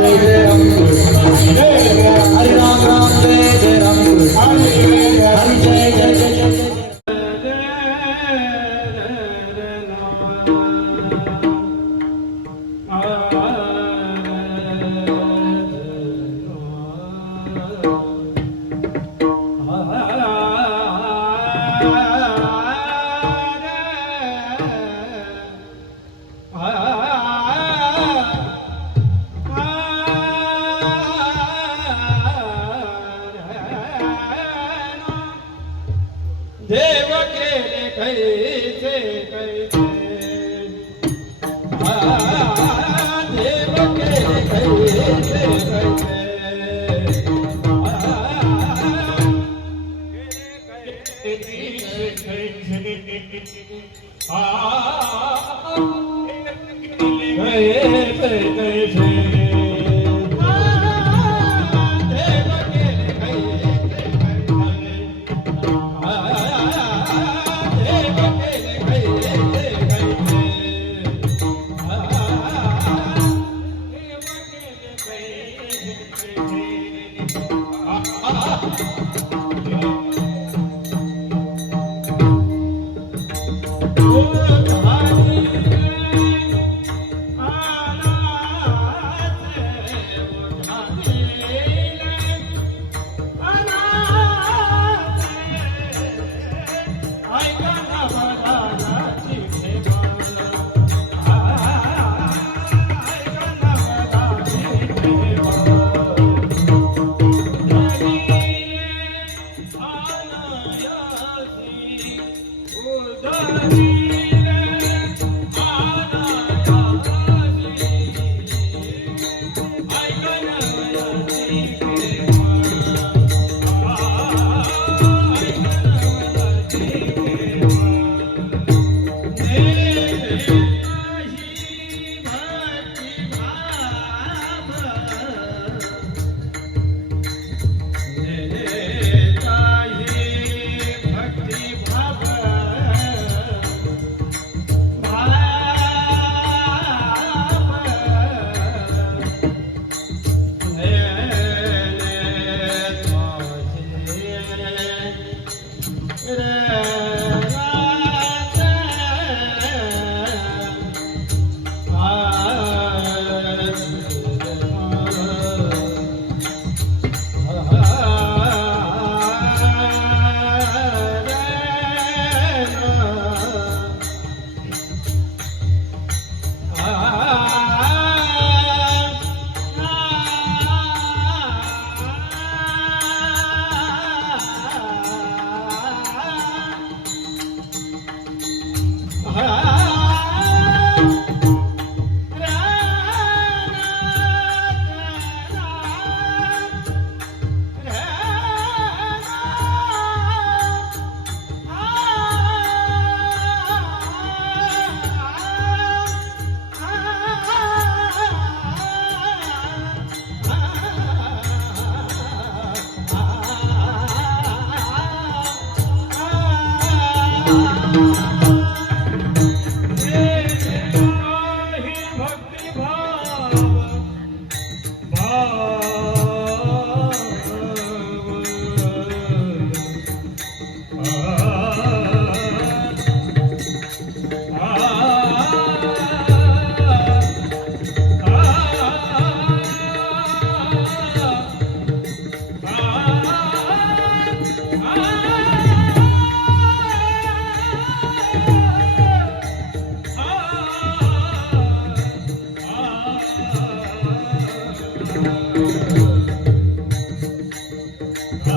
जय जय राम हरे राम राम जय जय राम हरे जय जय जय जय देव केले कैसे कैसे देव केले कैसे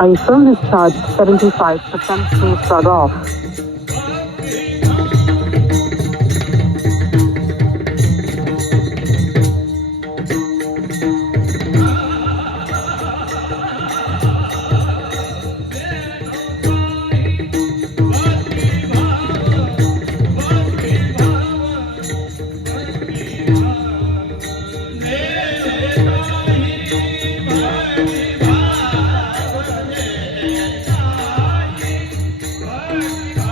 I firmly charge 75%, please start off. Hare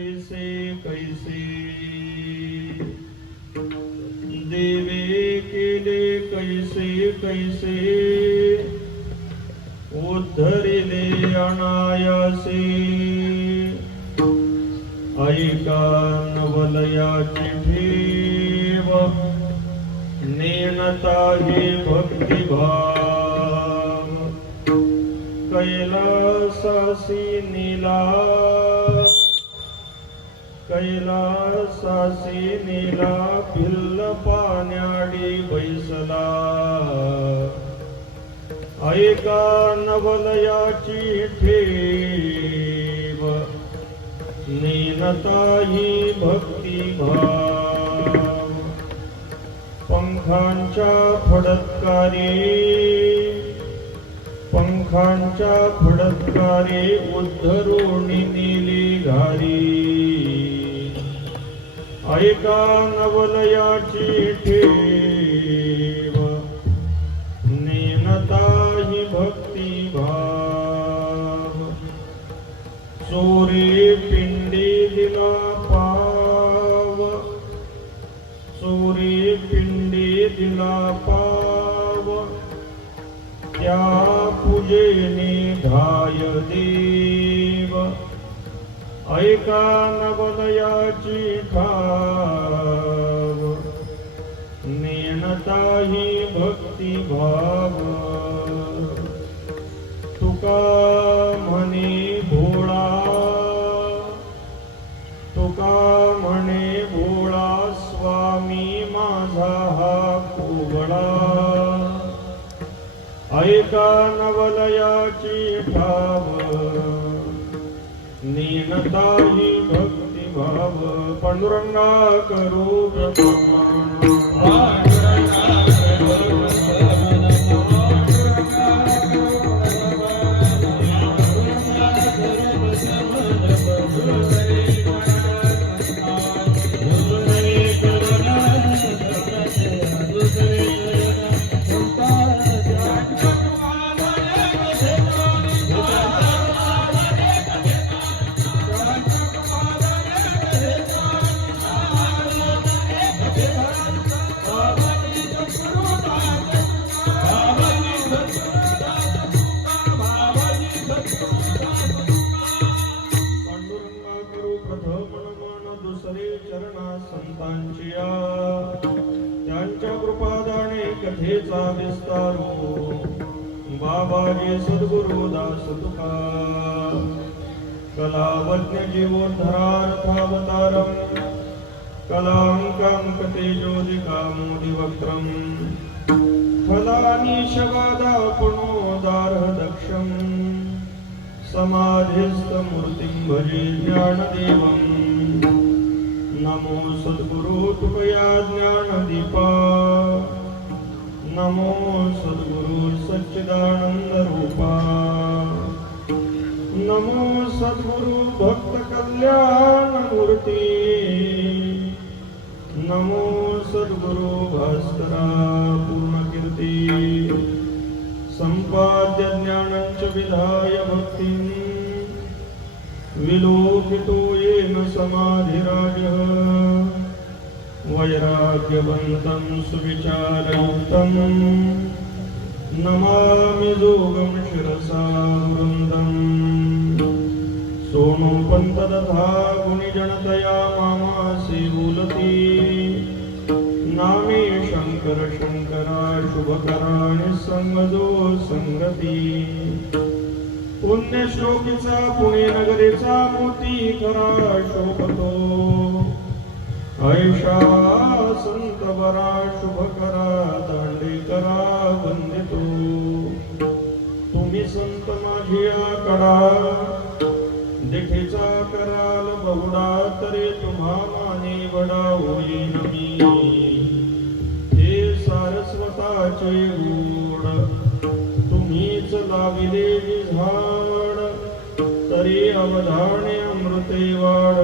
कैसे कैसे देवे केले कैसे कैसे उद्धरिले अनायासे ऐका नवलयाची ठेव नेणता हे भक्तिभाव कैलासासी नीला भिल्ल पाण्याडी बैसला ऐका नवलयाची ठेव नेनता ही भक्तिभाव पंखांच्या फडतकारे उद्धरोणी नेली घारी ऐका नवलयाची ठेव नेनता ही भक्तिभाव चोरे पिंडी दिला पाव त्या पूजेने धाय देव ऐका नवलयाची ठाव नेणता ही भक्तिभाव तुका म्हणे भोळा स्वामी माझा हा कोवळा ऐका नवलयाची ठाव नेनता ही भक्तिभाव पांडुरंगा करू संतांचिया त्यांच्या कृपादाने कथेचा विस्तारो बाबाजी सद्गुरु दास तुका कलावज्ञ जीवोद्धरार्थावतारम कलांकं कतेजोदिकामोदिवक्त्रम फलानीशवादापणोदारः दक्षम् समाधिस्थमूर्तिं भजे ज्ञानदेवम् नमो सद्गुरु तुकया ज्ञानदीपा नमो सद्गुरु सच्चिदानंद रूपा नमो सद्गुरु भक्त कल्याण मूर्ती नमो सद्गुरु भास्करा पूर्ण कीर्ती संपाद्य ज्ञानंच विधाय भक्ति विलोकितो येन समाधिराजः वैराग्यवन्तं सुविचारयुक्तं नमामि जोगं शिरसा वृन्दम् सोनोपंत तथा गुणिजनतया मामासि बोलती नामे शंकर शंकरा शुभकरा निसंगजो संगती पुण्यश्लोकीचा पुणे नगरीचा मोती खरा शोभतो ऐशा संत बरा शुभकरा दांडेकरा वंदितो तुम्ही संत माझिया कडा देखीचा कराल बहुडा तरी तुम्हा माने वडा होईन मी हे सारस्वताचे गोड तुम्हीच लाविले झाड तरी अवधाने अमृते वाढ